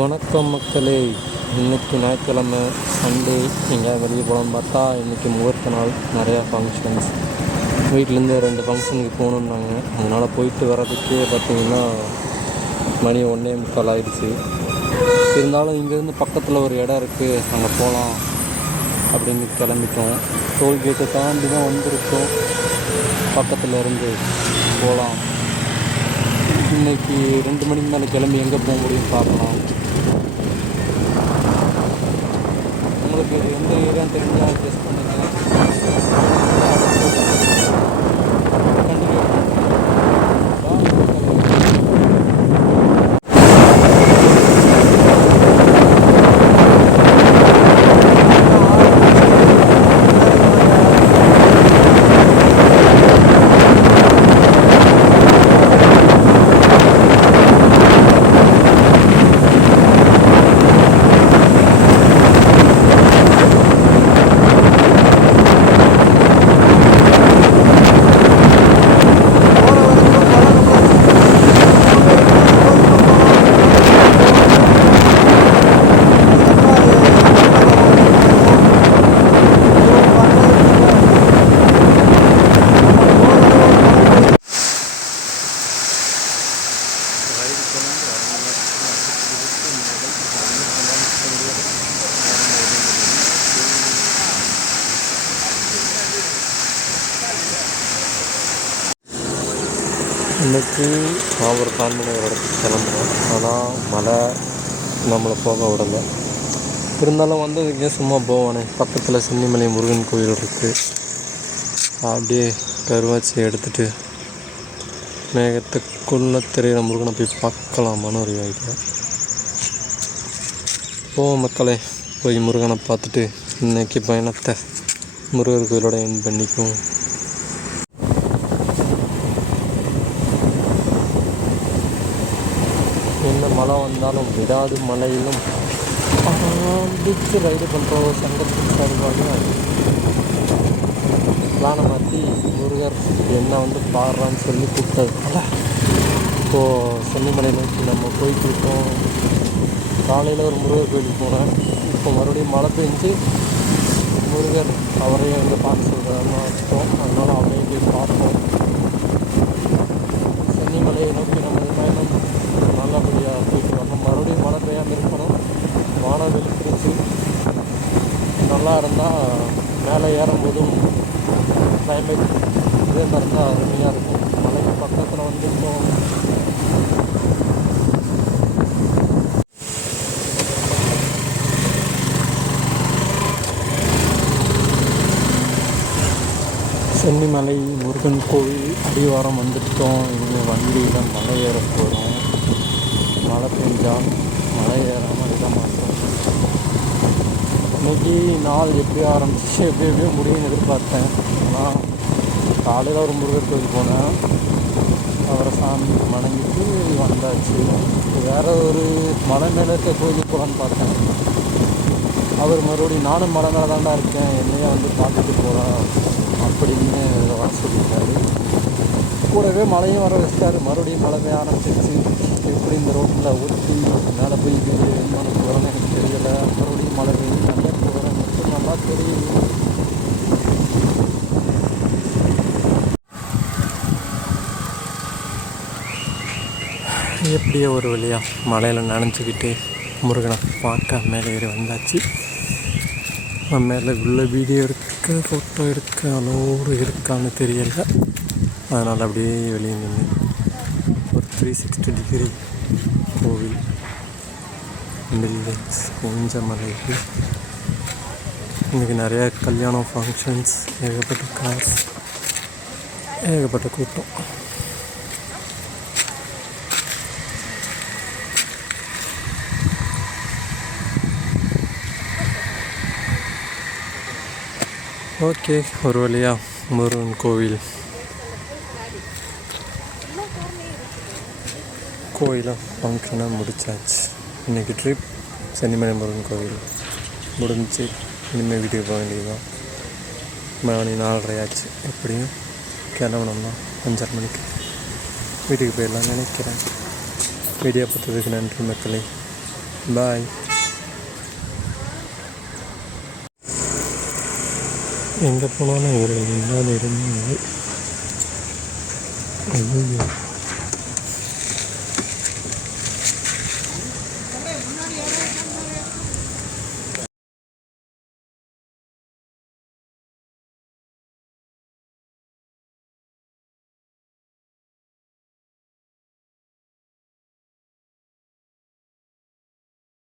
வணக்கம் மக்களே. இன்றைக்கி ஞாயிற்றுக்கிழமை சண்டே. எங்கேயாவது வெளியே போகலான்னு பார்த்தா இன்றைக்கி முகூர்த்த நாள். நிறையா ஃபங்க்ஷன்ஸ். வீட்டிலேருந்து 2 ஃபங்க்ஷனுக்கு போகணுன்னாங்க. அதனால் போயிட்டு வர்றதுக்கே பார்த்திங்கன்னா மணி 1:45 ஆகிடுச்சு. இருந்தாலும் இங்கேருந்து பக்கத்தில் ஒரு இடம் இருக்குது, அங்கே போகலாம் அப்படின்னு கிளம்பிட்டோம். டோல்கேட்டை தாண்டி தான் வந்திருக்கோம். பக்கத்தில் இருந்து போகலாம். இன்றைக்கி 2 மணிக்கு மேலே கிளம்பி எங்கே போக முடியும் பார்க்கலாம். உங்களுக்கு எந்த ஏரியான்னு தெரிஞ்சால் கெஸ் பண்ணுங்கள். கண்டினியூ இன்றைக்கி நான் ஒரு பிளான் பண்ண ஒரு இடத்துக்கு கிளம்புறேன். ஆனால் மழை நம்மளை போக விடலை. இருந்தாலும் வந்ததுக்கே சும்மா போவானே. பக்கத்தில் சென்னிமலை முருகன் கோயில் இருக்குது. அப்படியே கருவாச்சி எடுத்துகிட்டு மேகத்துக்குள்ளே தெரிகிற முருகனை போய் பார்க்கலாமான்னு ஒரு ஐடியா. போவோம் மக்களே, போய் முருகனை பார்த்துட்டு இன்றைக்கி பயணத்தை முருகர் கோயிலோட என் பண்ணிக்குவோம். என்ன மழை வந்தாலும் விடாது மழையிலும் அடித்து ரைடு பண்ணுற சங்கத்தின் சார்பாக பிளானை மாற்றி முருகர் என்ன பாடுறான்னு சொல்லி கூப்பிட்டதுனால இப்போது சென்னிமலை நோக்கி நம்ம போயிட்டு இருக்கோம். காலையில் ஒரு முருகர் கோயிலுக்கு போனேன். இப்போ மறுபடியும் மழை பெஞ்சு முருகர் அவரையும் எங்கே பார்க்க சொல்கிறதா வச்சுட்டோம். அதனால் அவரையும் போய் பார்ப்போம். சென்னிமலையை நோக்கி நமது பயணம் நல்லபடியாக போயிட்டு வரணும். மறுபடியும் மழை பெய்யாமல் இருக்கணும். வானம் வெளுத்துருச்சு. நல்லா இருந்தால் மேலே ஏறும்போதும் கிளைமேட் இதே மாதிரி இருந்தால் அருமையாக இருக்கும். மலைக்கு பக்கத்தில் வந்துருக்கோம். சென்னிமலை முருகன் கோவில் அடிவாரம் வந்துட்டோம். இங்கே வண்டியில் மலை ஏற போகிறோம். மழை பெஞ்சால் மலை ஏறாமல் விட மாட்டோம். இன்றைக்கி நாள் எப்படி ஆரம்பிச்சு எப்படியோ முடியும்னு எதிர்பார்த்தேன். ஆனால் காலையில் ஒரு முருகர் கோவில் போனேன். அவரை சாமி வணங்கிட்டு வந்தாச்சு. வேறு ஒரு மலை மேலே இருக்க கோயிலுக்கு போகலான்னு பார்த்தேன். அவர் மறுபடியும் நானும் மலை மேலே தாண்டா இருக்கேன், என்னையே பார்த்துட்டு போகிறேன் அப்படின்னு வர சொல்லிட்டாரு. கூடவே மழையும் வர வச்சிட்டாரு. மறுபடியும் மழை பெய்ய ஆரம்பிச்சிருச்சு. எப்படி இந்த ரோட்டில் ஊற்றி மேலே போய் என்ன போகிறேன்னு எனக்கு தெரியலை. மறுபடியும் மழை பெய்யுது. நல்லா போகிறேன் மட்டும் நல்லா தெரியுது. எப்படியோ ஒரு வழியாக மலையில் நனைஞ்சிக்கிட்டு முருகனை பார்க்க மேலே ஏறி வந்தாச்சு. மேலே உள்ள வீடியோ எடுக்க ஃபோட்டோ எடுக்க அளவோடு இருக்கான்னு தெரியலை. அதனால் அப்படியே வெளியே நின்று ஒரு 360 டிகிரி கோவில் பில்டிங்ஸ் கொஞ்சம் மலைக்கு. இன்றைக்கி நிறையா கல்யாணம் ஃபங்க்ஷன்ஸ், ஏகப்பட்ட கார்ஸ், ஏகப்பட்ட கூட்டம். ஓகே, ஒரு வழியாக முருகன் கோவிலை ஃபங்க்ஷனாக முடிச்சாச்சு. இன்றைக்கி ட்ரிப் சென்னிமலை முருகன் கோவில் முடிஞ்சு இனிமேல் வீட்டுக்கு போக வேண்டியதுதான். மணி 4:30 ஆச்சு. எப்படியும் கிளம்பணும்னா 5:30 மணிக்கு வீட்டுக்கு போயிடலாம்னு நினைக்கிறேன். வீடியோ பார்த்ததுக்கு நன்றி மக்களே. பாய். எங்கே போனாலும் இவர்கள் இல்லாத இடமே இல்லை. ஐயோ.